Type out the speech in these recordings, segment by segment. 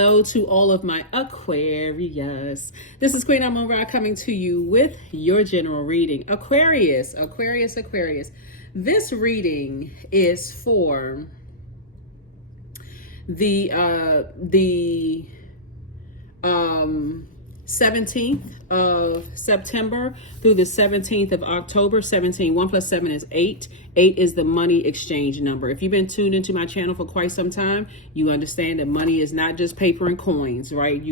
Hello to all of my Aquarius. This is Queen Amun Ra coming to you with your general reading. Aquarius. This reading is for the 17th of September through the 17th of October. 17, 1 plus 7 is 8. 8 is the money exchange number. If you've been tuned into my channel for quite some time, you understand that money is not just paper and coins, right?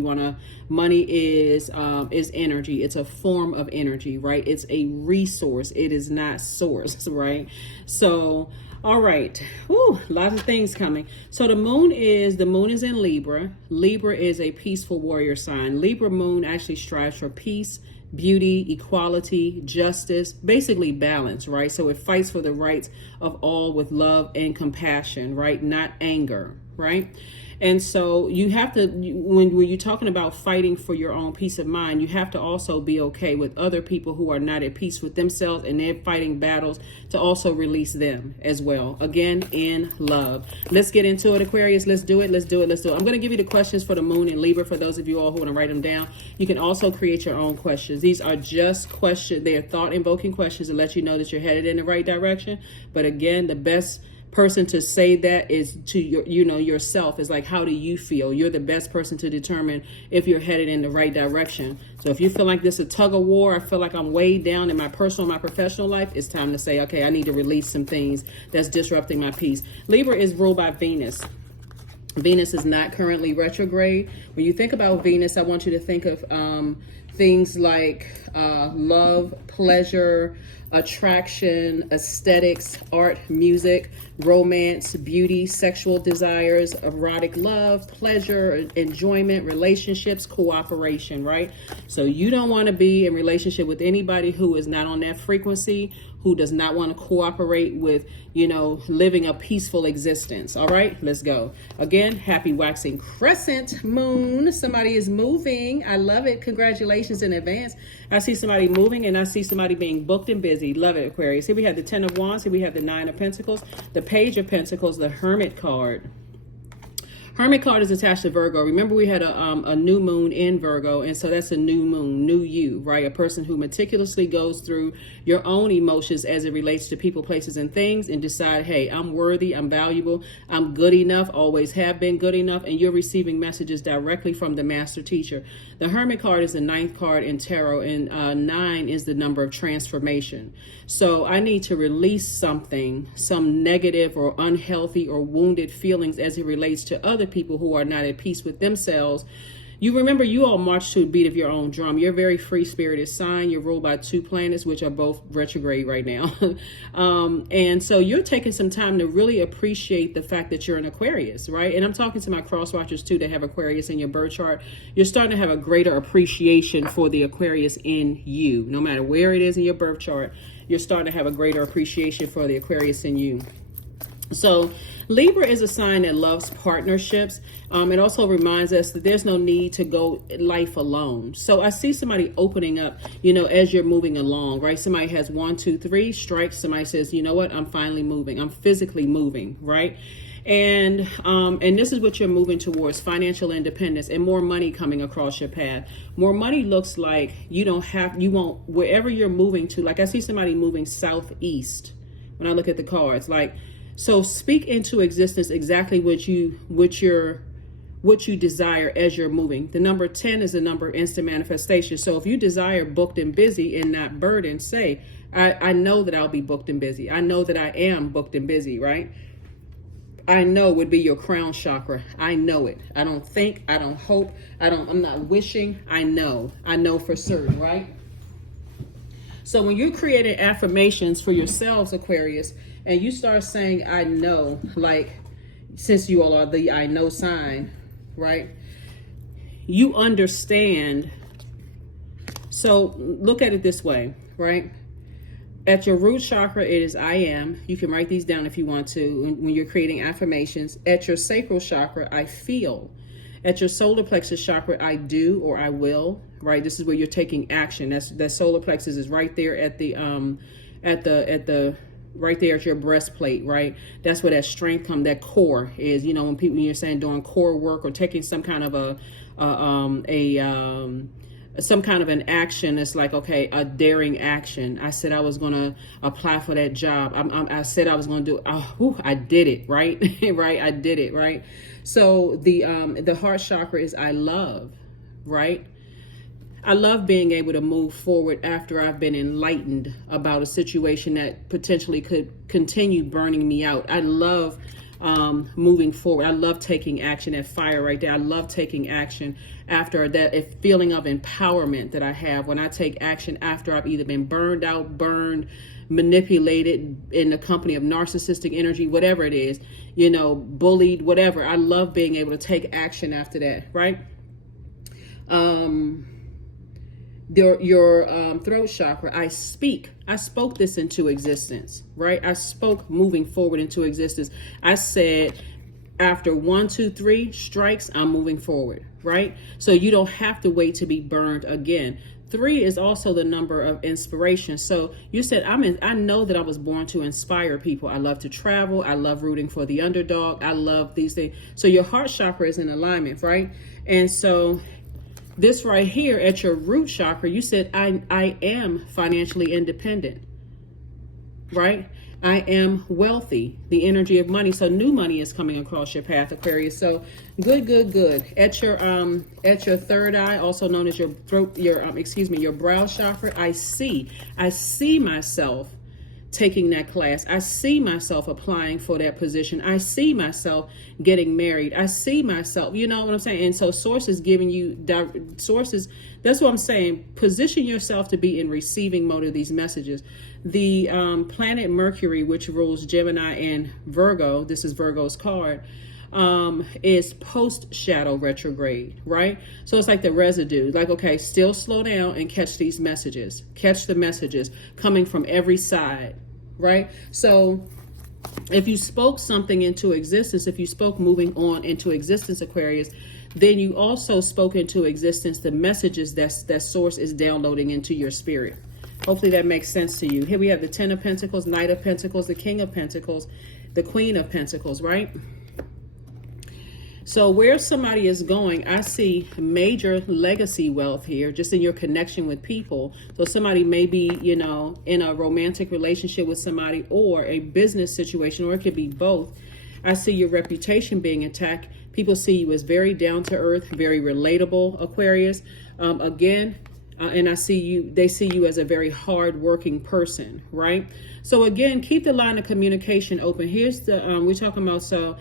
Money is energy. It's a form of energy, right? It's a resource. It is not source, right? So, all right. Ooh, lots of things coming. So the moon is in Libra. Libra is a peaceful warrior sign. Libra moon actually strives for peace, beauty, equality, justice, basically balance, right? So it fights for the rights of all with love and compassion, right? Not anger, right? And so you have to, when you're talking about fighting for your own peace of mind, you have to also be okay with other people who are not at peace with themselves and they're fighting battles to also release them as well. Again, in love. Let's get into it, Aquarius. Let's do it. I'm going to give you the questions for the moon in Libra for those of you all who want to write them down. You can also create your own questions. These are just questions. They are thought-invoking questions to let you know that you're headed in the right direction. But again, the best person to say that is to yourself. Is like, how do you feel? You're the best person to determine if you're headed in the right direction. So if you feel like this is a tug of war, I feel like I'm way down in my personal, my professional life, it's time to say, okay, I need to release some things that's disrupting my peace. Libra is ruled by Venus. Venus is not currently retrograde. When you think about Venus, I want you to think of things like love, pleasure, attraction, aesthetics, art, music, romance, beauty, sexual desires, erotic love, pleasure, enjoyment, relationships, cooperation, right? So you don't want to be in relationship with anybody who is not on that frequency, who does not want to cooperate with, living a peaceful existence. All right, let's go. Again, happy waxing crescent moon. Somebody is moving. I love it. Congratulations in advance. I see somebody moving and I see somebody being booked and busy. Love it, Aquarius. Here we have the 10 of Wands. Here we have the 9 of Pentacles, the Page of Pentacles, the Hermit card. Hermit card is attached to Virgo. Remember, we had a new moon in Virgo, and so that's a new moon, new you, right? A person who meticulously goes through your own emotions as it relates to people, places, and things, and decide, hey, I'm worthy, I'm valuable, I'm good enough, always have been good enough, and you're receiving messages directly from the master teacher. The Hermit card is the 9th card in tarot, and 9 is the number of transformation. So I need to release something, some negative or unhealthy or wounded feelings as it relates to other people who are not at peace with themselves. You remember, you all march to a beat of your own drum. You're a very free-spirited sign. You're ruled by 2 planets, which are both retrograde right now. And so you're taking some time to really appreciate the fact that you're an Aquarius, right? And I'm talking to my cross watchers too that have Aquarius in your birth chart. You're starting to have a greater appreciation for the Aquarius in you. No matter where it is in your birth chart, you're starting to have a greater appreciation for the Aquarius in you. So Libra is a sign that loves partnerships. It also reminds us that there's no need to go life alone. So I see somebody opening up, as you're moving along, right? Somebody has 1, 2, 3 strikes. Somebody says, you know what? I'm finally moving. I'm physically moving, right? And this is what you're moving towards: financial independence and more money coming across your path. More money looks like you won't, wherever you're moving to. Like I see somebody moving southeast when I look at the cards, so speak into existence exactly what you desire as you're moving. The number 10 is the number of instant manifestation. So if you desire booked and busy and not burdened, say, I know that I'll be booked and busy. I know that I am booked and busy, right? I know would be your crown chakra. I know it. I don't think, I don't hope, I'm not wishing. I know for certain, right? So when you're creating affirmations for yourselves, Aquarius, and you start saying, I know, like, since you all are the I know sign, right? You understand. So look at it this way, right? At your root chakra, it is I am. You can write these down if you want to when you're creating affirmations. At your sacral chakra, I feel. At your solar plexus chakra, I do or I will, right? This is where you're taking action. That solar plexus is right there at the right there at your breastplate, right? That's where that strength comes, that core is, you know, when you're saying doing core work or taking some kind of some kind of an action. It's like, okay, a daring action. I said I was going to apply for that job. I said I was going to do it. I did it, right? Right. I did it, right? So the heart chakra is I love, right? I love being able to move forward after I've been enlightened about a situation that potentially could continue burning me out. I love moving forward. I love taking action. That fire right there. I love taking action after that feeling of empowerment that I have when I take action after I've either been burned out, manipulated in the company of narcissistic energy, whatever it is, you know, bullied, whatever. I love being able to take action after that, right? Your throat chakra, I spoke this into existence, right? I spoke moving forward into existence. I said, after 1, 2, 3 strikes, I'm moving forward, right? So you don't have to wait to be burned again. 3 is also the number of inspiration. So you said, I know that I was born to inspire people. I love to travel. I love rooting for the underdog. I love these things. So your heart chakra is in alignment, right? And so this right here at your root chakra, you said, I am financially independent, right? I am wealthy, the energy of money. So new money is coming across your path, Aquarius. So good. At your third eye, also known as your throat, your brow chakra, I see myself taking that class. I see myself applying for that position. I see myself getting married. I see myself, you know what I'm saying? And so source is giving you sources. That's what I'm saying. Position yourself to be in receiving mode of these messages. The planet Mercury, which rules Gemini and Virgo, this is Virgo's card, is post shadow retrograde, right? So it's like the residue, like, okay, still slow down and catch these messages, catch the messages coming from every side, right? So if you spoke something into existence, if you spoke moving on into existence, Aquarius, then you also spoke into existence the messages that source is downloading into your spirit. Hopefully that makes sense to you. Here we have the 10 of Pentacles, Knight of Pentacles, the King of Pentacles, the Queen of Pentacles, right? So where somebody is going, I see major legacy wealth here, just in your connection with people. So somebody may be, you know, in a romantic relationship with somebody, or a business situation, or it could be both. I see your reputation being intact. People see you as very down to earth, very relatable, Aquarius. And I see you, they see you as a very hard working person, right? So again, keep the line of communication open. Here's the, we're talking about, so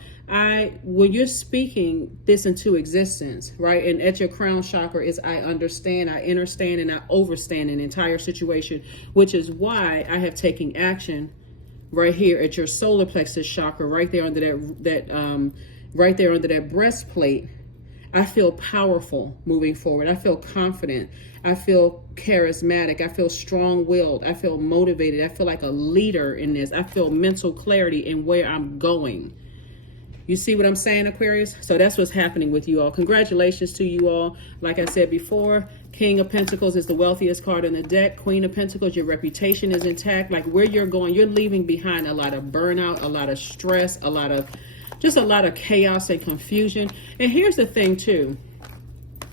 when you're speaking this into existence, right? And at your crown chakra is I understand, I understand, and I overstand an entire situation, which is why I have taken action right here at your solar plexus chakra, right there under right there under that breastplate. I feel powerful moving forward. I feel confident. I feel charismatic. I feel strong-willed. I feel motivated. I feel like a leader in this. I feel mental clarity in where I'm going. You see what I'm saying, Aquarius? So that's what's happening with you all. Congratulations to you all. Like I said before, King of Pentacles is the wealthiest card in the deck. Queen of Pentacles, your reputation is intact. Like where you're going, you're leaving behind a lot of burnout, a lot of stress, a lot of chaos and confusion. And here's the thing too,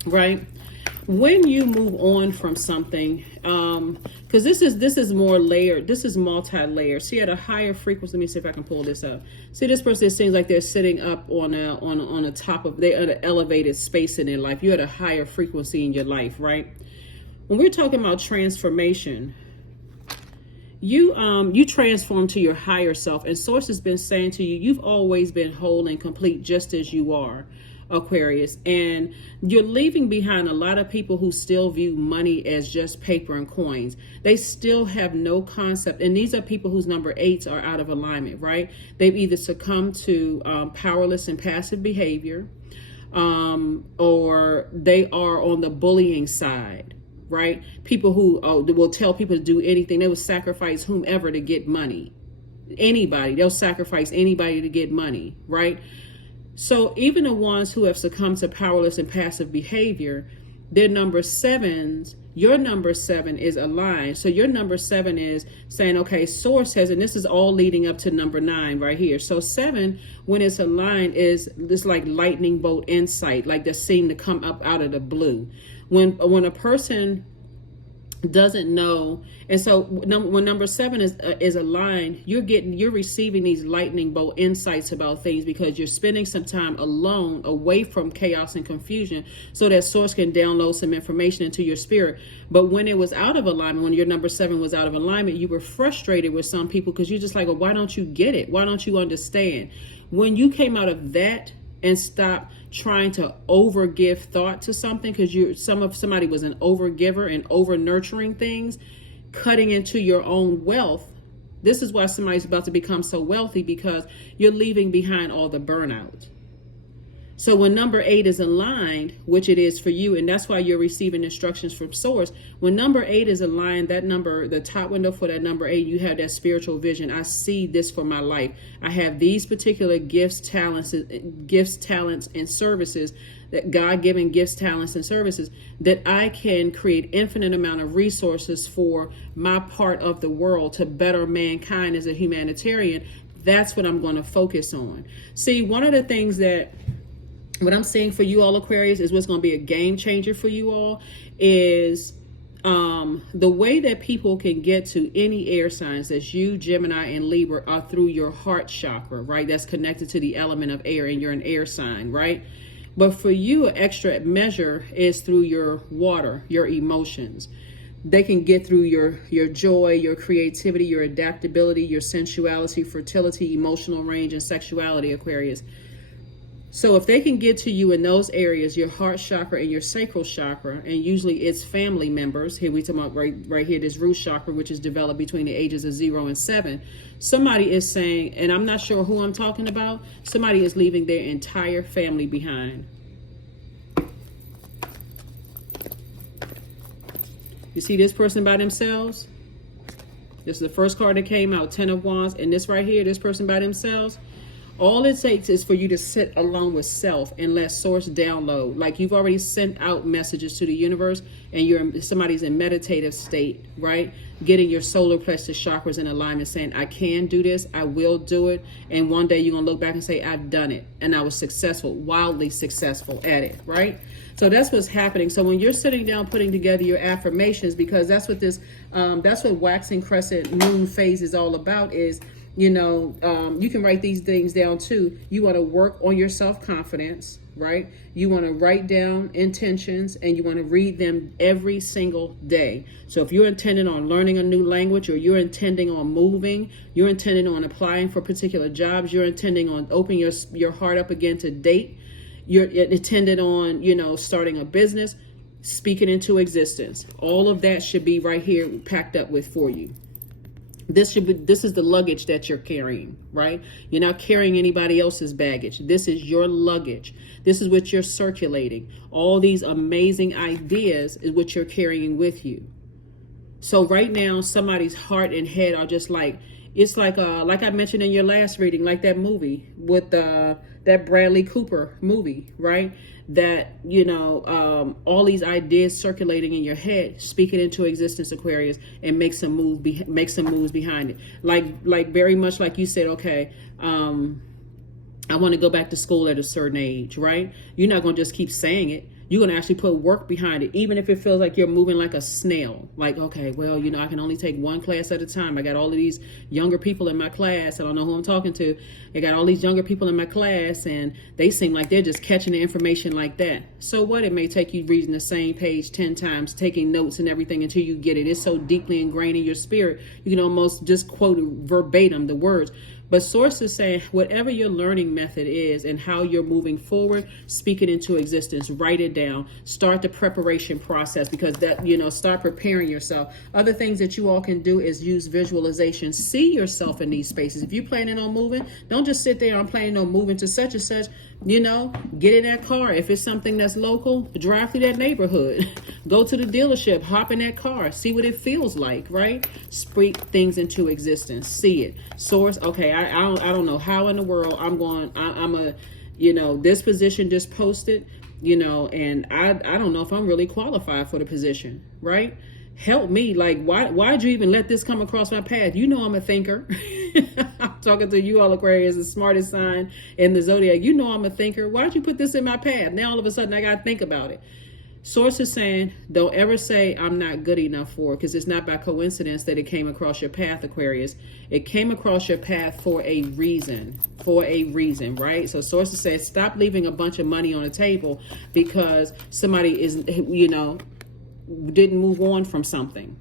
right? When you move on from something, because this is more layered, this is multi-layered. See, at a higher frequency, let me see if I can pull this up. See, this person, it seems like they're sitting up on a top of, they're at an elevated space in their life. You're at a higher frequency in your life, right? When we're talking about transformation, you transform to your higher self, and source has been saying to you, you've always been whole and complete just as you are, Aquarius, and you're leaving behind a lot of people who still view money as just paper and coins. They still have no concept, and these are people whose number 8s are out of alignment, right? They've either succumbed to powerless and passive behavior, or they are on the bullying side, right? People who will tell people to do anything. They will sacrifice whomever to get money. Anybody. They'll sacrifice anybody to get money, right? So even the ones who have succumbed to powerless and passive behavior, their number sevens, your number 7 is aligned. So your number 7 is saying, okay, source has, and this is all leading up to number 9 right here. So 7, when it's aligned, is this like lightning bolt insight, like that seem to come up out of the blue. When a person doesn't know, and so when number 7 is aligned, you're receiving these lightning bolt insights about things because you're spending some time alone, away from chaos and confusion, so that source can download some information into your spirit. But when it was out of alignment, when your number 7 was out of alignment, you were frustrated with some people because you're just like, well, why don't you get it? Why don't you understand? When you came out of that and stop trying to overgive thought to something, because somebody was an overgiver and over nurturing things, cutting into your own wealth. This is why somebody's about to become so wealthy, because you're leaving behind all the burnout. So when number 8 is aligned, which it is for you, and that's why you're receiving instructions from source. When number 8 is aligned, that number, the top window for that number 8, you have that spiritual vision. I see this for my life. I have these particular gifts, talents, and services, that God-given gifts, talents, and services, that I can create infinite amount of resources for my part of the world to better mankind as a humanitarian. That's what I'm going to focus on. See, one of the things that what I'm seeing for you all, Aquarius, is what's going to be a game changer for you all is the way that people can get to any air signs, that's you, Gemini, and Libra, are through your heart chakra, right? That's connected to the element of air, and you're an air sign, right? But for you, an extra measure is through your water, your emotions. They can get through your joy, your creativity, your adaptability, your sensuality, fertility, emotional range, and sexuality, Aquarius. So if they can get to you in those areas, your heart chakra and your sacral chakra, and usually it's family members. Here we talk about right here, this root chakra, which is developed between the ages of 0 and 7. Somebody is saying, and I'm not sure who I'm talking about, somebody is leaving their entire family behind. You see this person by themselves? This is the first card that came out, 10 of Wands. And this right here, this person by themselves. All it takes is for you to sit alone with self and let source download. Like you've already sent out messages to the universe, and somebody's in meditative state, right? Getting your solar plexus chakras in alignment, saying, I can do this, I will do it. And one day you're going to look back and say, I've done it. And I was successful, wildly successful at it, right? So that's what's happening. So when you're sitting down putting together your affirmations, because that's what that's what waxing crescent moon phase is all about, is you can write these things down too. You want to work on your self-confidence, right? You want to write down intentions, and you want to read them every single day. So if you're intending on learning a new language, or you're intending on moving, you're intending on applying for particular jobs, you're intending on opening your heart up again to date, you're intended on, starting a business, speaking into existence. All of that should be right here packed up with for you. This is the luggage that you're carrying, right? You're not carrying anybody else's baggage. This is your luggage. This is what you're circulating. All these amazing ideas is what you're carrying with you. So right now, somebody's heart and head are just like, it's like I mentioned in your last reading, like that movie with that Bradley Cooper movie, right? That, all these ideas circulating in your head, speaking into existence, Aquarius, and make some moves behind it. Like very much like you said, okay, I want to go back to school at a certain age, right? You're not going to just keep saying it. You're going to actually put work behind it, even if it feels like you're moving like a snail. Like, okay, well, I can only take one class at a time. I got all of these younger people in my class. I don't know who I'm talking to. I got all these younger people in my class, and they seem like they're just catching the information like that. So what? It may take you reading the same page 10 times, taking notes and everything until you get it. It's so deeply ingrained in your spirit, you can almost just quote verbatim the words. But source is saying, whatever your learning method is and how you're moving forward, speak it into existence, write it down, start the preparation process, because that, start preparing yourself. Other things that you all can do is use visualization. See yourself in these spaces. If you're planning on moving, don't just sit there, I'm planning on moving to such and such. Get in that car. If it's something that's local, drive through that neighborhood. Go to the dealership, hop in that car, see what it feels like, right? Speak things into existence. See it. Source, okay, I don't know how in the world I'm this position just posted. and I don't know if I'm really qualified for the position, right? Help me. Like, why'd you even let this come across my path? You know I'm a thinker. I'm talking to you all, Aquarius, the smartest sign in the Zodiac. You know I'm a thinker. Why'd you put this in my path? Now all of a sudden I got to think about it. Source is saying, don't ever say I'm not good enough for it, because it's not by coincidence that it came across your path, Aquarius. It came across your path for a reason, right? So sources say, stop leaving a bunch of money on the table because somebody is, didn't move on from something.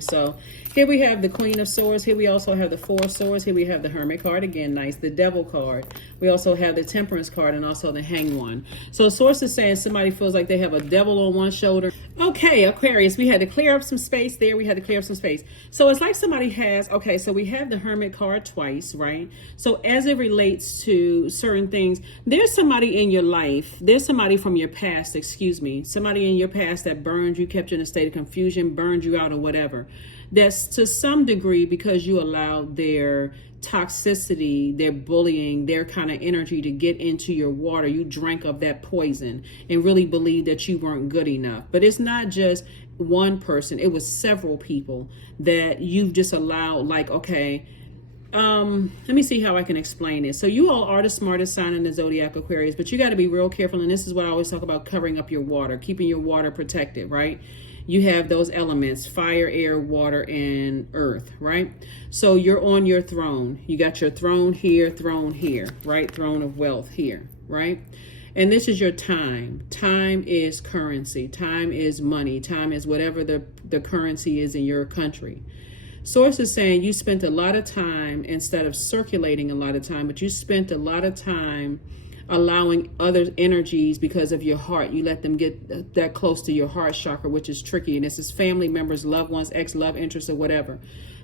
So here we have the Queen of Swords. Here we also have the Four of Swords. Here we have the Hermit card. Again, nice. The Devil card. We also have the Temperance card and also the Hanged One. So source is saying somebody feels like they have a devil on one shoulder. Okay, Aquarius, we had to clear up some space there. So it's like somebody has, okay, so we have the Hermit card twice, right? So as it relates to certain things, there's somebody in your life, there's somebody from your past, somebody in your past that burned you, kept you in a state of confusion, burned you out or whatever. That's to some degree because you allowed their toxicity, their bullying, their kind of energy to get into your water. You drank of that poison and really believed that you weren't good enough. But it's not just one person. It was several people that you've just allowed, like, okay, let me see how I can explain it. So you all are the smartest sign in the Zodiac, Aquarius, but you got to be real careful. And this is what I always talk about, covering up your water, keeping your water protected, right? You have those elements, fire, air, water, and earth, right? So you're on your throne. You got your throne here, right? Throne of wealth here, right? And this is your time. Time is currency. Time is money. Time is whatever the currency is in your country. Source is saying you spent a lot of time, instead of circulating a lot of time, but you spent a lot of time allowing other energies because of your heart. You let them get that close to your heart chakra, which is tricky. And this is family members, loved ones, ex-love interests, or whatever.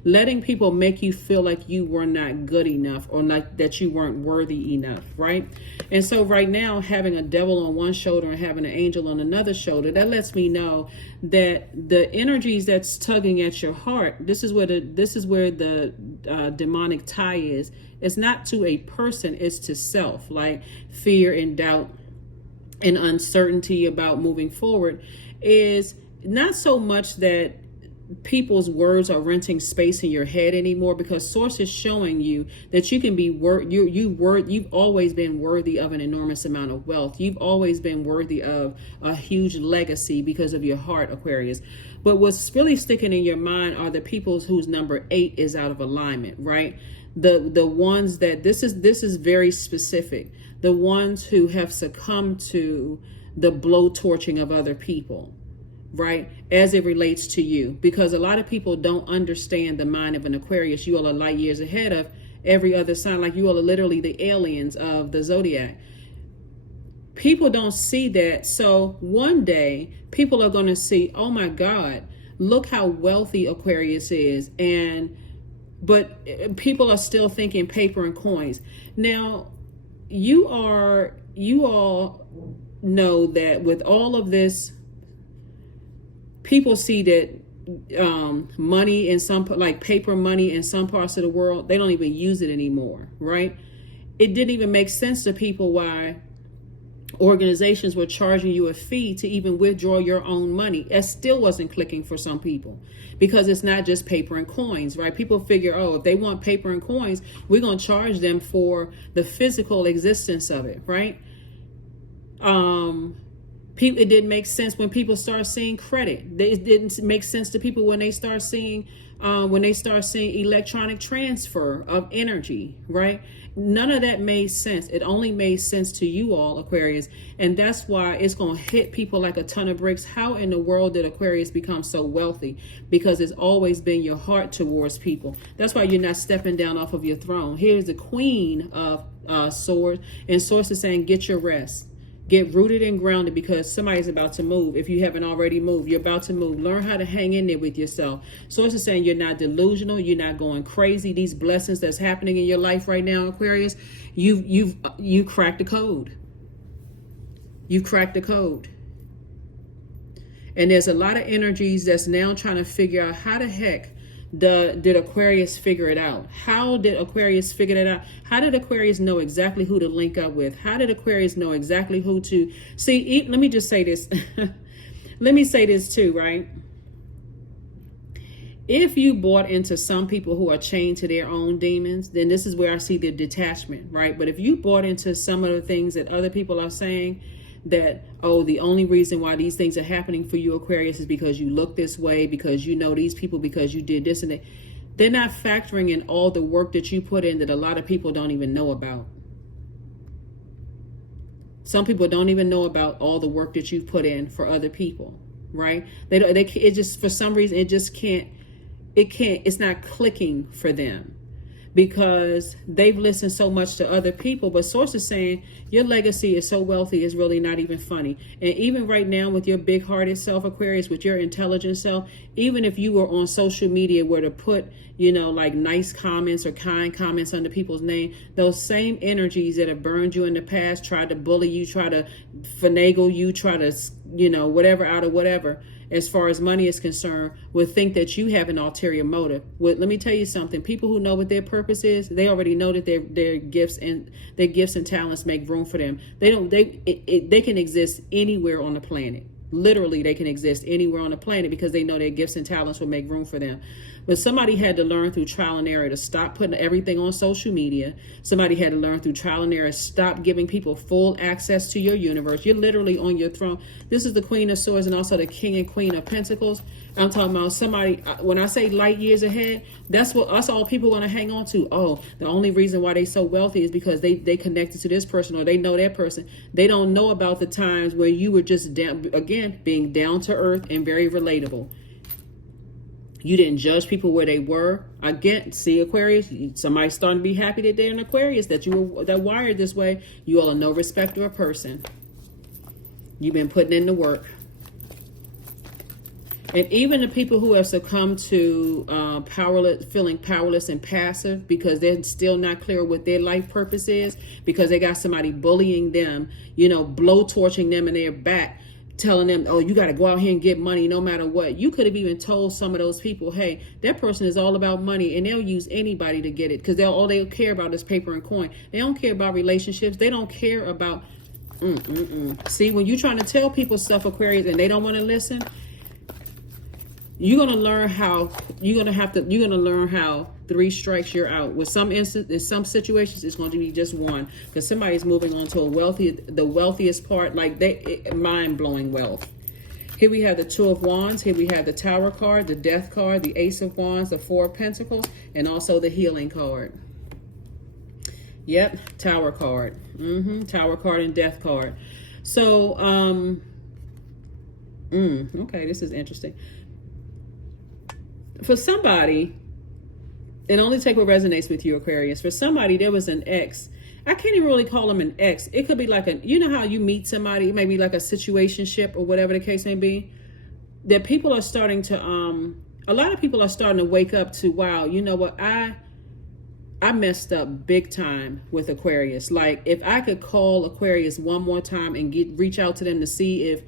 Letting people make you feel like you were not good enough, or not that you weren't worthy enough, right? And so right now, having a devil on one shoulder and having an angel on another shoulder, that lets me know that the energies that's tugging at your heart, this is where the demonic tie is. It's not to a person, it's to self, like fear and doubt and uncertainty about moving forward. Is not so much that people's words are renting space in your head anymore, because source is showing you that you can be you've always been worthy of an enormous amount of wealth. You've always been worthy of a huge legacy because of your heart, Aquarius. But what's really sticking in your mind are the people whose number 8 is out of alignment, right? The ones that this is very specific. The ones who have succumbed to the blowtorching of other people, right, as it relates to you. Because a lot of people don't understand the mind of an Aquarius. You all are light years ahead of every other sign. Like, you all are literally the aliens of the Zodiac. People don't see that. So one day people are going to see, oh my God, look how wealthy Aquarius is. But people are still thinking paper and coins. Now, you all know that with all of this, people see that money in some, like paper money in some parts of the world, they don't even use it anymore, right? It didn't even make sense to people why organizations were charging you a fee to even withdraw your own money. It still wasn't clicking for some people, because it's not just paper and coins, right? People figure, oh, if they want paper and coins, we're going to charge them for the physical existence of it, right? It didn't make sense when people start seeing credit. It didn't make sense to people when they start seeing electronic transfer of energy, right? None of that made sense. It only made sense to you all, Aquarius. And that's why it's going to hit people like a ton of bricks. How in the world did Aquarius become so wealthy? Because it's always been your heart towards people. That's why you're not stepping down off of your throne. Here's the Queen of Swords. And Swords is saying, get your rest. Get rooted and grounded, because somebody's about to move. If you haven't already moved, you're about to move. Learn how to hang in there with yourself. Source is saying you're not delusional. You're not going crazy. These blessings that's happening in your life right now, Aquarius, you cracked the code. You've cracked the code. And there's a lot of energies that's now trying to figure out how the heck did Aquarius figure it out? How did Aquarius figure it out? How did Aquarius know exactly who to link up with? How did Aquarius know exactly who to see? Let me just say this. Let me say this too, right? If you bought into some people who are chained to their own demons, then this is where I see the detachment, right? But if you bought into some of the things that other people are saying, that, oh, the only reason why these things are happening for you, Aquarius, is because you look this way, because you know these people, because you did this and that, they're not factoring in all the work that you put in that a lot of people don't even know about. Some people don't even know about all the work that you've put in for other people, right? It just, for some reason, it's not clicking for them, because they've listened so much to other people. But Source is saying your legacy is so wealthy, it's really not even funny. And even right now, with your big-hearted self, Aquarius, with your intelligent self, even if you were on social media where to put, like nice comments or kind comments under people's name, those same energies that have burned you in the past, tried to bully you, try to finagle you, try to, whatever out of whatever, as far as money is concerned, would think that you have an ulterior motive. Let me tell you something. People who know what their purpose is, they already know that their gifts and talents make room for them. They can exist anywhere on the planet. Literally, they can exist anywhere on the planet because they know their gifts and talents will make room for them. But somebody had to learn through trial and error to stop putting everything on social media. Somebody had to learn through trial and error, stop giving people full access to your universe. You're literally on your throne. This is the Queen of Swords and also the King and Queen of Pentacles. I'm talking about somebody, when I say light years ahead, that's all people want to hang on to. Oh, the only reason why they so wealthy is because they connected to this person, or they know that person. They don't know about the times where you were just down, again, being down to earth and very relatable. You didn't judge people where they were. Again, see, Aquarius, somebody's starting to be happy that they're an Aquarius, that they're wired this way. You all are no respecter of person. You've been putting in the work. And even the people who have succumbed to feeling powerless and passive because they're still not clear what their life purpose is, because they got somebody bullying them, blowtorching them in their back, telling them, oh, you got to go out here and get money no matter what. You could have even told some of those people, hey, that person is all about money, and they'll use anybody to get it, because all they care about is paper and coin. They don't care about relationships. They don't care about See, when you're trying to tell people stuff, Aquarius, and they don't want to listen, you're gonna learn how 3 strikes you're out. With some instances, in some situations, it's going to be just 1, because somebody's moving on to the wealthiest part, like mind-blowing wealth. Here we have the 2 of Wands. Here we have the Tower card, the Death card, the Ace of Wands, the 4 of Pentacles, and also the Healing card. Yep, Tower card. Tower card and Death card. So, okay, this is interesting. For somebody, and only take what resonates with you, Aquarius. For somebody, there was an ex. I can't even really call them an ex. It could be like how you meet somebody, it may be like a situationship or whatever the case may be, that people are starting to, a lot of people are starting to wake up to, wow, you know what, I messed up big time with Aquarius. Like, if I could call Aquarius one more time and reach out to them to see if,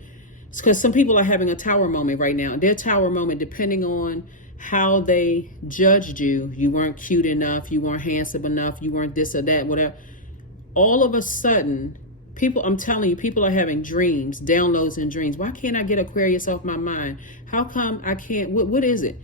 because some people are having a tower moment right now. Their tower moment, depending on how they judged you, you weren't cute enough, you weren't handsome enough, you weren't this or that, whatever. All of a sudden, I'm telling you, people are having dreams, downloads and dreams. Why can't I get Aquarius off my mind? How come I can't? What is it?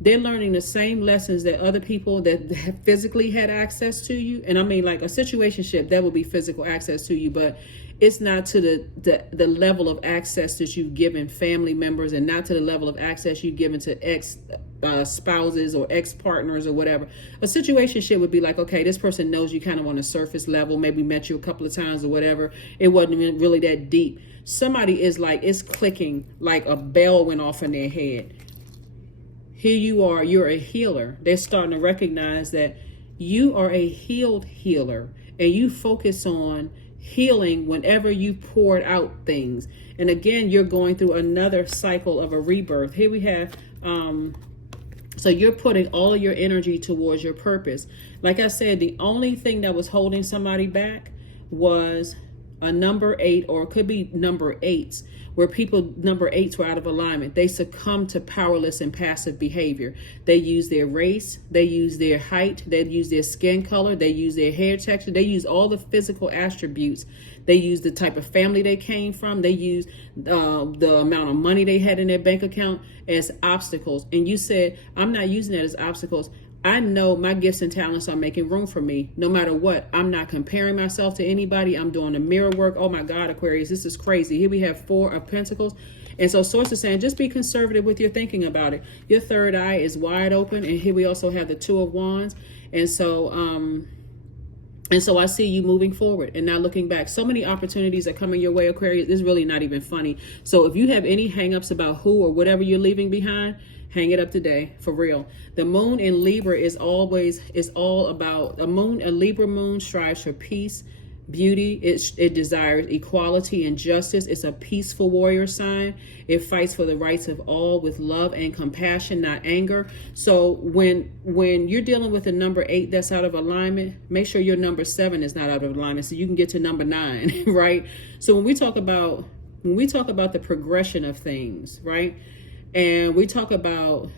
They're learning the same lessons that other people that physically had access to you. And I mean, like a situationship, that will be physical access to you, but it's not to the level of access that you've given family members, and not to the level of access you've given to ex spouses or ex partners or whatever. A situationship would be like, okay, this person knows you kind of on a surface level, maybe met you a couple of times or whatever. It wasn't even really that deep. Somebody is like, it's clicking like a bell went off in their head. Here you are, you're a healer. They're starting to recognize that you are a healed healer, and you focus on healing whenever you poured out things. And again, you're going through another cycle of a rebirth. Here we have, so you're putting all of your energy towards your purpose. Like I said, the only thing that was holding somebody back was a number 8, or it could be number 8s, where people, number 8s were out of alignment. They succumb to powerless and passive behavior. They use their race, they use their height, they use their skin color, they use their hair texture, they use all the physical attributes. They use the type of family they came from. They use the amount of money they had in their bank account as obstacles. And you said, I'm not using that as obstacles. I know my gifts and talents are making room for me. No matter what, I'm not comparing myself to anybody. I'm doing the mirror work. Oh my God, Aquarius, this is crazy. Here we have 4 of Pentacles. And so Source is saying, just be conservative with your thinking about it. Your third eye is wide open. And here we also have the 2 of Wands. And so I see you moving forward and not looking back. So many opportunities are coming your way, Aquarius. It's really not even funny. So if you have any hangups about who or whatever you're leaving behind, hang it up today, for real. The moon in Libra is all about, a Libra moon strives for peace, beauty. It desires equality and justice. It's a peaceful warrior sign. It fights for the rights of all with love and compassion, not anger. So when you're dealing with a number 8 that's out of alignment, make sure your number 7 is not out of alignment so you can get to number 9, right? So when we talk about the progression of things, right? And we talk about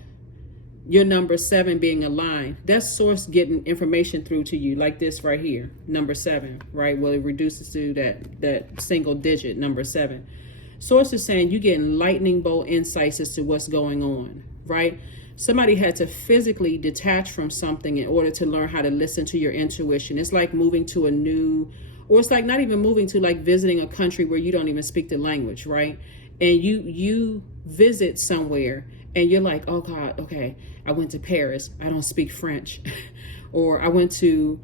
your number 7 being aligned, that's Source getting information through to you, like this right here, number 7, right? Well, it reduces to that single digit, number 7. Source is saying you getting lightning bolt insights as to what's going on, right? Somebody had to physically detach from something in order to learn how to listen to your intuition. It's like moving to a new, or it's like not even moving to, like visiting a country where you don't even speak the language, right? And you visit somewhere and you're like, oh God, okay, I went to Paris, I don't speak French. Or I went to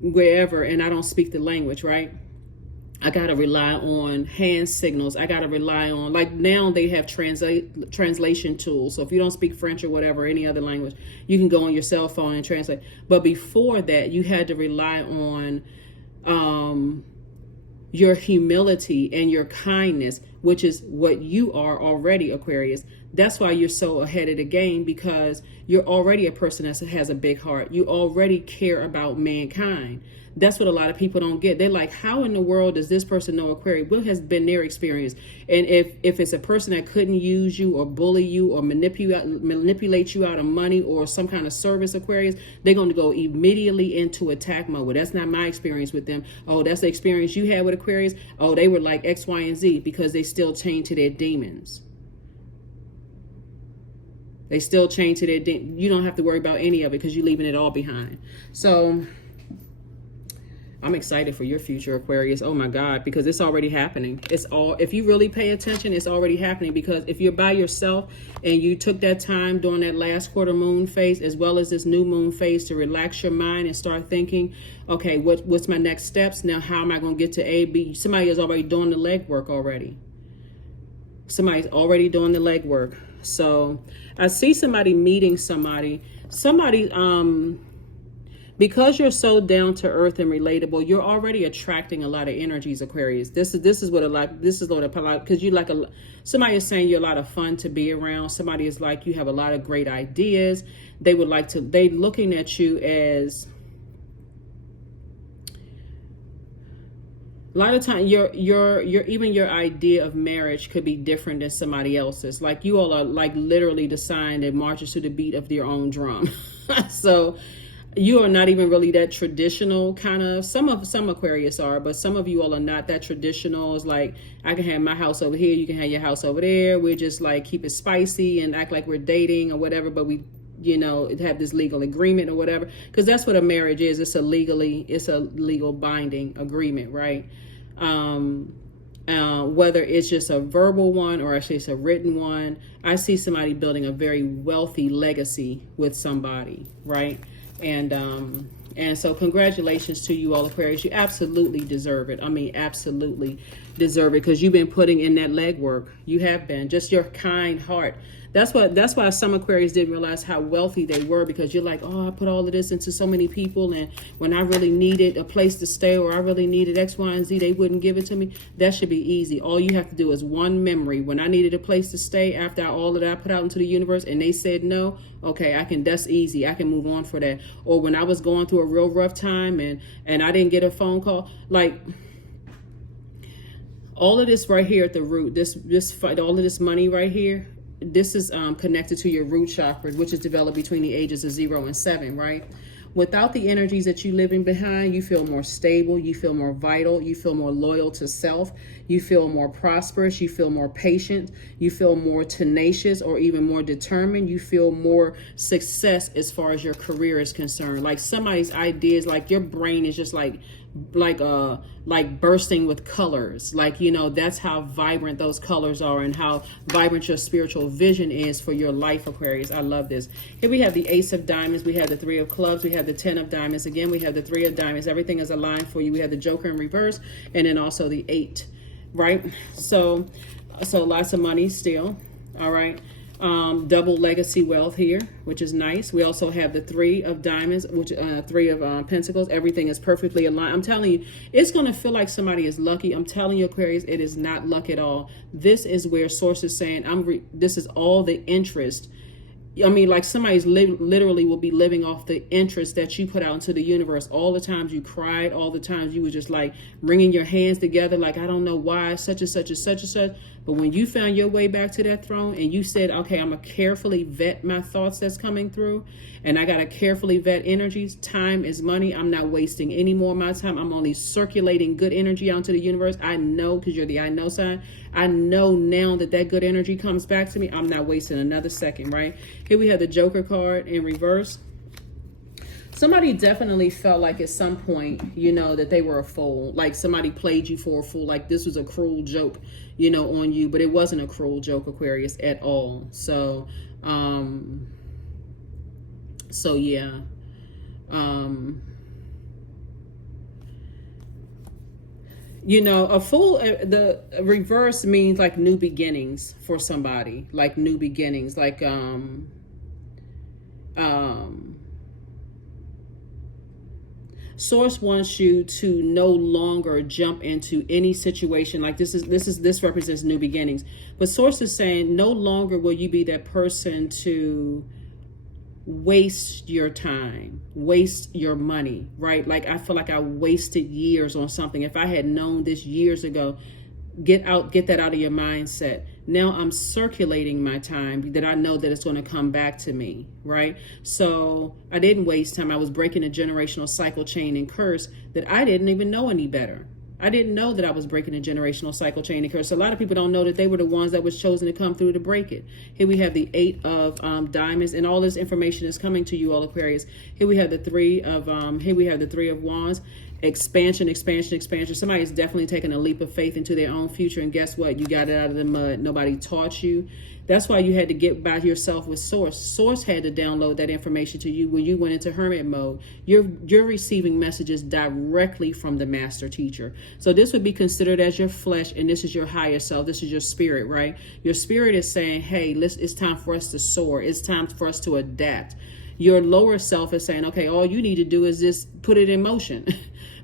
wherever and I don't speak the language, right? I got to rely on hand signals. I got to rely on, like now they have translation tools. So if you don't speak French or whatever, any other language, you can go on your cell phone and translate. But before that, you had to rely on your humility and your kindness, which is what you are already, Aquarius. That's why you're so ahead of the game, because you're already a person that has a big heart. You already care about mankind. That's what a lot of people don't get. They're like, how in the world does this person know Aquarius? What has been their experience? And if it's a person that couldn't use you or bully you or manipulate you out of money or some kind of service, Aquarius, they're going to go immediately into attack mode. Well, that's not my experience with them. Oh, that's the experience you had with Aquarius. Oh, they were like X, Y, and Z, because they still chained to their demons. They still chained to their demons. You don't have to worry about any of it because you're leaving it all behind. So I'm excited for your future, Aquarius. Oh my God, because it's already happening. If you really pay attention, it's already happening. Because if you're by yourself and you took that time during that last quarter moon phase, as well as this new moon phase, to relax your mind and start thinking, okay, what's my next steps? Now, how am I going to get to A, B? Somebody is already doing the legwork already. Somebody's already doing the legwork. So I see somebody meeting somebody, because you're so down to earth and relatable, you're already attracting a lot of energies, Aquarius. This is what because you like somebody is saying you're a lot of fun to be around. Somebody is like, you have a lot of great ideas. They looking at you as, a lot of time your idea of marriage could be different than somebody else's. Like you all are like literally the sign that marches to the beat of their own drum. So you are not even really that traditional kind of, some Aquarius are, but some of you all are not that traditional. It's like, I can have my house over here, you can have your house over there. We're just like, keep it spicy and act like we're dating or whatever, but we, have this legal agreement or whatever, because that's what a marriage is. It's a legal binding agreement, right? Whether it's just a verbal one or actually it's a written one. I see somebody building a very wealthy legacy with somebody, right? And so congratulations to you all, Aquarius. You absolutely deserve it. I mean, absolutely deserve it, because you've been putting in that legwork. You have been. Just your kind heart. That's why some Aquarius didn't realize how wealthy they were, because you're like, oh, I put all of this into so many people, and when I really needed a place to stay, or I really needed X, Y, and Z, they wouldn't give it to me. That should be easy. All you have to do is one memory. When I needed a place to stay after all that I put out into the universe and they said no, okay, that's easy. I can move on for that. Or when I was going through a real rough time and I didn't get a phone call, like, all of this right here at the root, all of this money right here, this is connected to your root chakra, which is developed between the ages of 0 and 7, right? Without the energies that you're living behind, you feel more stable, you feel more vital, you feel more loyal to self, you feel more prosperous, you feel more patient, you feel more tenacious or even more determined, you feel more success as far as your career is concerned. Like somebody's ideas, like your brain is just like bursting with colors. Like, you know, that's how vibrant those colors are and how vibrant your spiritual vision is for your life, Aquarius. I love this. Here we have the Ace of Diamonds, we have the 3 of Clubs, we have the 10 of Diamonds. Again, we have the 3 of Diamonds. Everything is aligned for you. We have the Joker in reverse, and then also the 8, right? So lots of money still. All right. Double legacy wealth here, which is nice. We also have the 3 of Diamonds, which 3 of Pentacles. Everything is perfectly aligned. I'm telling you, it's going to feel like somebody is lucky. I'm telling you, Aquarius, it is not luck at all. This is where Source is saying, this is all the interest. I mean, like somebody's literally will be living off the interest that you put out into the universe. All the times you cried, all the times you were just like wringing your hands together, like, I don't know why, such and such and such and such. But when you found your way back to that throne and you said, okay, I'm going to carefully vet my thoughts that's coming through, and I got to carefully vet energies. Time is money. I'm not wasting any more of my time. I'm only circulating good energy out into the universe. I know, because you're the I know sign. I know now that good energy comes back to me. I'm not wasting another second, right? Here we have the Joker card in reverse. Somebody definitely felt like at some point, you know, that they were a fool. Like somebody played you for a fool. Like this was a cruel joke, you know, on you. But it wasn't a cruel joke, Aquarius, at all. So yeah. You know, a fool, the reverse means like new beginnings for somebody, like new beginnings, like, Source wants you to no longer jump into any situation. Like this represents new beginnings, but Source is saying no longer will you be that person to waste your time, waste your money, right? Like I feel like I wasted years on something. If I had known this years ago, get that out of your mindset. Now I'm circulating my time that I know that it's going to come back to me, right? So I didn't waste time. I was breaking a generational cycle, chain, and curse that I didn't even know any better. I didn't know that I was breaking a generational cycle, chain, and curse. So a lot of people don't know that they were the ones that was chosen to come through to break it. Here we have the 8 of Diamonds, and all this information is coming to you, all Aquarius. Here we have the 3 of Wands. Expansion. Somebody's definitely taking a leap of faith into their own future, and guess what? You got it out of the mud. Nobody taught you. That's why you had to get by yourself with Source. Source had to download that information to you when you went into hermit mode. You're receiving messages directly from the master teacher. So this would be considered as your flesh, and this is your higher self. This is your spirit, right? Your spirit is saying, hey, it's time for us to soar. It's time for us to adapt. Your lower self is saying, okay, all you need to do is just put it in motion.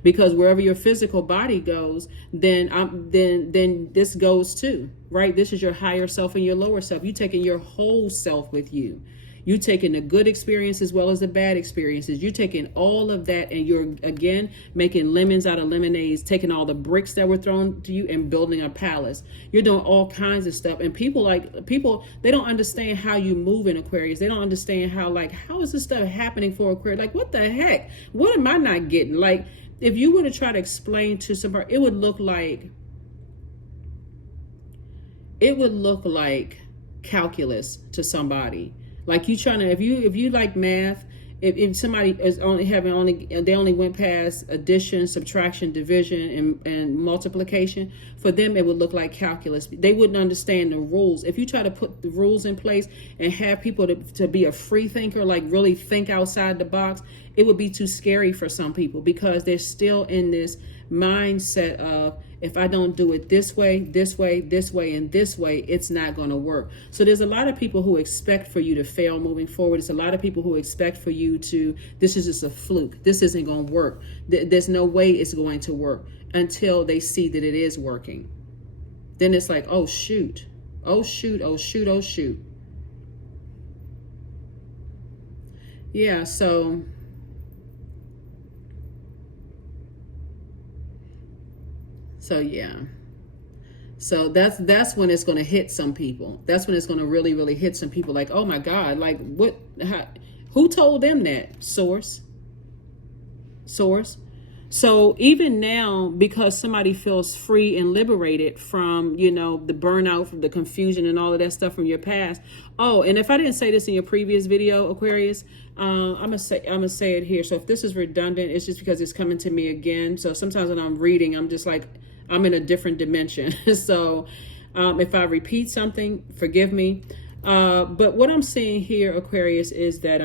Because wherever your physical body goes, then this goes too, right? This is your higher self and your lower self. You taking your whole self with you. You taking the good experience as well as the bad experiences. You're taking all of that, and you're again making lemons out of lemonades, taking all the bricks that were thrown to you and building a palace. You're doing all kinds of stuff, and people they don't understand how you move in Aquarius. They don't understand how is this stuff happening for Aquarius? Like, what the heck? What am I not getting? Like, if you were to try to explain to somebody, it would look like calculus to somebody. Like you trying to, if you like math, if somebody is they only went past addition, subtraction, division, and multiplication, for them it would look like calculus. They wouldn't understand the rules. If you try to put the rules in place and have people to be a free thinker, like really think outside the box, it would be too scary for some people because they're still in this mindset of, if I don't do it this way, this way, this way, and this way, it's not going to work. So there's a lot of people who expect for you to fail moving forward. There's a lot of people who expect for you to, this is just a fluke. This isn't going to work. There's no way it's going to work, until they see that it is working. Then it's like, oh, shoot. Oh, shoot. Oh, shoot. Oh, shoot. Yeah, so yeah. So that's when it's going to hit some people. That's when it's going to really, really hit some people. Like, oh my God, like what, who told them that? Source. So even now, because somebody feels free and liberated from, the burnout, from the confusion and all of that stuff from your past. Oh, and if I didn't say this in your previous video, Aquarius, I'm gonna say it here. So if this is redundant, it's just because it's coming to me again. So sometimes when I'm reading, I'm just like, I'm in a different dimension. So if I repeat something, forgive me. But what I'm seeing here, Aquarius, is that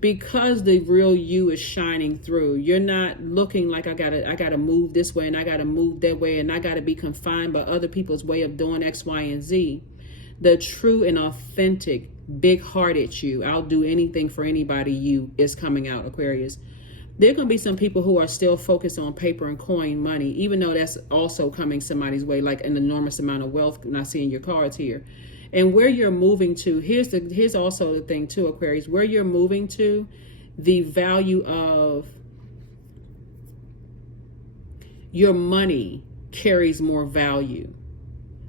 because the real you is shining through, you're not looking like I gotta move this way and I gotta move that way and I gotta be confined by other people's way of doing X, Y, and Z. The true and authentic, big-hearted you, I'll do anything for anybody you, is coming out, Aquarius. There are going to be some people who are still focused on paper and coin money, even though that's also coming somebody's way, like an enormous amount of wealth. Not seeing your cards here. And where you're moving to, here's also the thing too, Aquarius, where you're moving to, the value of your money carries more value.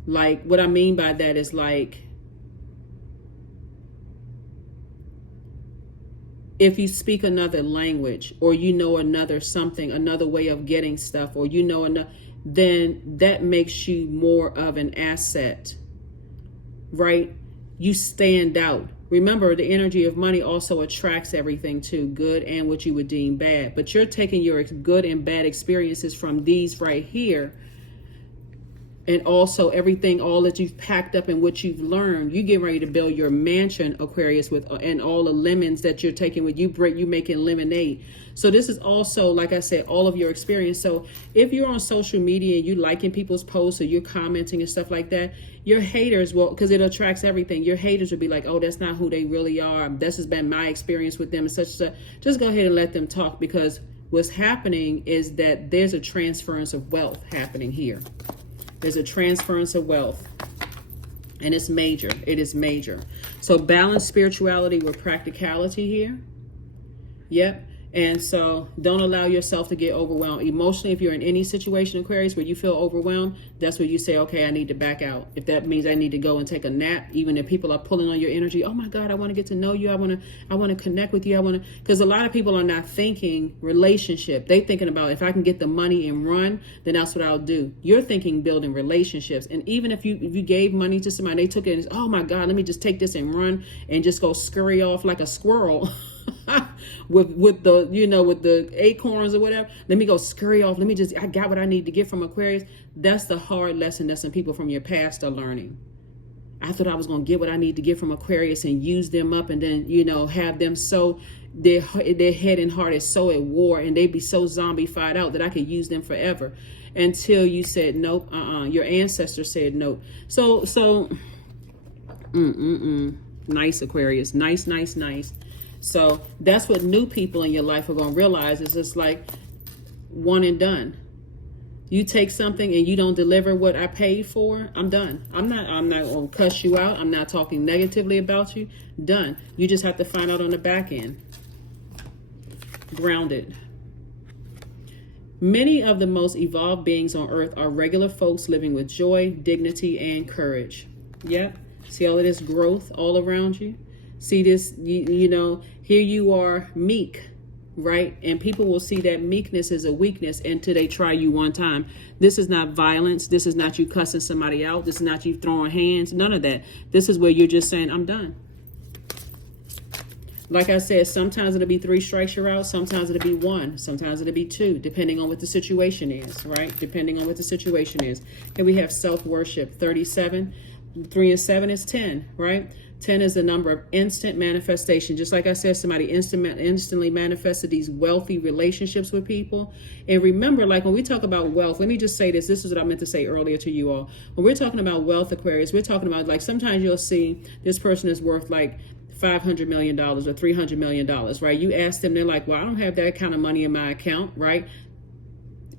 Like, what I mean by that is, like, if you speak another language, or another something, another way of getting stuff, or then that makes you more of an asset, right? You stand out. Remember, the energy of money also attracts everything too, good and what you would deem bad. But you're taking your good and bad experiences from these right here, and also everything, all that you've packed up and what you've learned. You get ready to build your mansion, Aquarius, with and all the lemons that you're taking with you. You making lemonade. So this is also, like I said, all of your experience. So if you're on social media and you liking people's posts or you're commenting and stuff like that, your haters will, because it attracts everything. Your haters will be like, oh, that's not who they really are. This has been my experience with them and such. Just go ahead and let them talk, because what's happening is that there's a transference of wealth happening here. There's a transference of wealth, and it's major. It is major. So balance spirituality with practicality here. Yep. And so don't allow yourself to get overwhelmed emotionally. If you're in any situation, Aquarius, where you feel overwhelmed, that's where you say, okay, I need to back out. If that means I need to go and take a nap, even if people are pulling on your energy, oh my God, I want to get to know you. I want to connect with you. Because a lot of people are not thinking relationship. They thinking about, if I can get the money and run, then that's what I'll do. You're thinking building relationships. And even if you gave money to somebody, they took it and, oh my God, let me just take this and run and just go scurry off like a squirrel. with the acorns or whatever. Let me go scurry off. I got what I need to get from Aquarius. That's the hard lesson that some people from your past are learning. I thought I was going to get what I need to get from Aquarius and use them up, and then, have them so their head and heart is so at war, and they be so zombified out that I could use them forever, until you said nope. Your ancestors said nope. So nice, Aquarius. Nice. So that's what new people in your life are going to realize. Is just like one and done. You take something and you don't deliver what I paid for, I'm done. I'm not going to cuss you out. I'm not talking negatively about you. Done. You just have to find out on the back end. Grounded. Many of the most evolved beings on earth are regular folks living with joy, dignity, and courage. Yep. See all of this growth all around you? See this, here you are meek, right? And people will see that meekness is a weakness until they try you one time. This is not violence. This is not you cussing somebody out. This is not you throwing hands. None of that. This is where you're just saying, I'm done. Like I said, sometimes it'll be 3 strikes you're out. Sometimes it'll be 1. Sometimes it'll be 2, depending on what the situation is, right? Depending on what the situation is. Here we have self-worship, 37. 3 and 7 is 10, right? 10 is the number of instant manifestation. Just like I said, somebody instantly manifested these wealthy relationships with people. And remember, like when we talk about wealth, let me just say this. This is what I meant to say earlier to you all. When we're talking about wealth, Aquarius, we're talking about, like, sometimes you'll see this person is worth like $500 million or $300 million, right? You ask them, they're like, well, I don't have that kind of money in my account, right?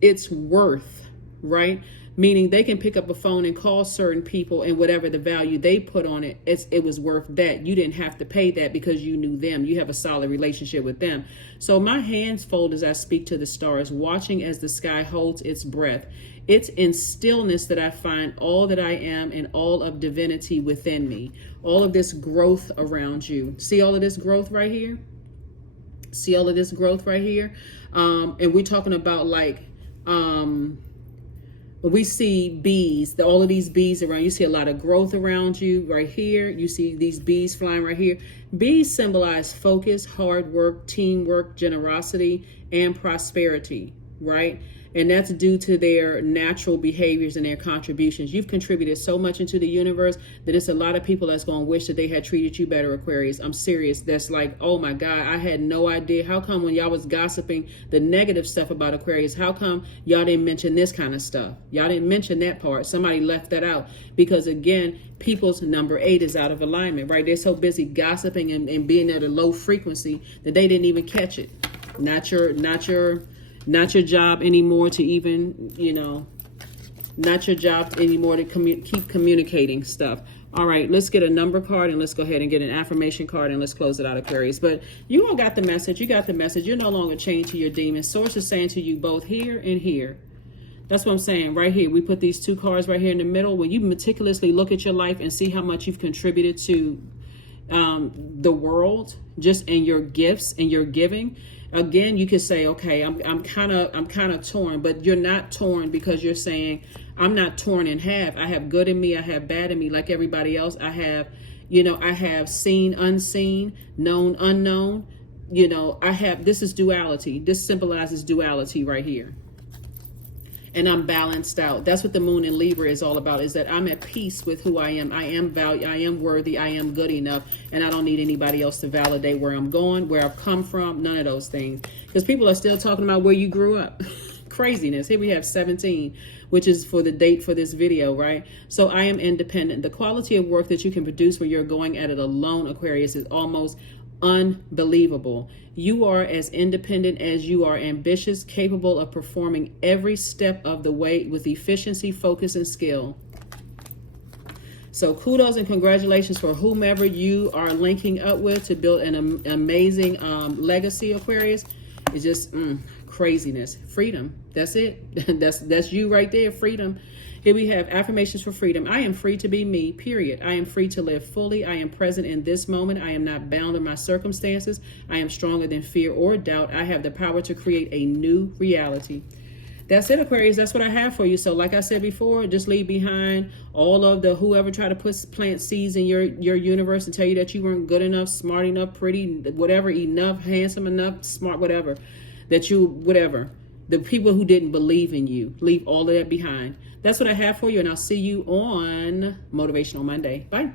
It's worth, right? Meaning they can pick up a phone and call certain people, and whatever the value they put on it, it was worth that. You didn't have to pay that because you knew them. You have a solid relationship with them. So my hands fold as I speak to the stars, watching as the sky holds its breath. It's in stillness that I find all that I am and all of divinity within me. All of this growth around you. See all of this growth right here? See all of this growth right here? And we're talking about, like, we see bees, all of these bees around. You see a lot of growth around you right here. You see these bees flying right here. Bees symbolize focus, hard work, teamwork, generosity, and prosperity, right? And that's due to their natural behaviors and their contributions. You've contributed so much into the universe that it's a lot of people that's going to wish that they had treated you better, Aquarius. I'm serious. That's like, oh my God, I had no idea. How come when y'all was gossiping the negative stuff about Aquarius, how come y'all didn't mention this kind of stuff? Y'all didn't mention that part. Somebody left that out because, again, people's number 8 is out of alignment, right? They're so busy gossiping and being at a low frequency that they didn't even catch it. Not your job anymore to even, not your job anymore to keep communicating stuff. All right, let's get a number card and let's go ahead and get an affirmation card and let's close it out, Aquarius. But you all got the message. You got the message. You're no longer chained to your demons. Source is saying to you both here and here. That's what I'm saying right here. We put these two cards right here in the middle. When you meticulously look at your life and see how much you've contributed to the world, just in your gifts and your giving. Again, you could say, okay, I'm kind of torn, but you're not torn because you're saying, I'm not torn in half. I have good in me. I have bad in me like everybody else. I have, I have seen, unseen, known, unknown. This is duality. This symbolizes duality right here. And I'm balanced out. That's what the moon in Libra is all about, is that I'm at peace with who I am. I am valued. I am worthy. I am good enough. And I don't need anybody else to validate where I'm going, where I've come from, none of those things. Because people are still talking about where you grew up. Craziness. Here we have 17, which is for the date for this video, right? So I am independent. The quality of work that you can produce when you're going at it alone, Aquarius, is almost unbelievable. You are as independent as you are ambitious, capable of performing every step of the way with efficiency, focus, and skill. So kudos and congratulations for whomever you are linking up with to build an amazing legacy, Aquarius. It's just craziness. Freedom. That's it. That's you right there. Freedom. Here we have affirmations for freedom. I am free to be me, period. I am free to live fully. I am present in this moment. I am not bound in my circumstances. I am stronger than fear or doubt. I have the power to create a new reality. That's it, Aquarius. That's what I have for you. So like I said before, just leave behind all of the whoever tried to plant seeds in your universe and tell you that you weren't good enough, smart enough, pretty, whatever, enough, handsome enough, smart, whatever, the people who didn't believe in you. Leave all of that behind. That's what I have for you, and I'll see you on Motivational Monday. Bye.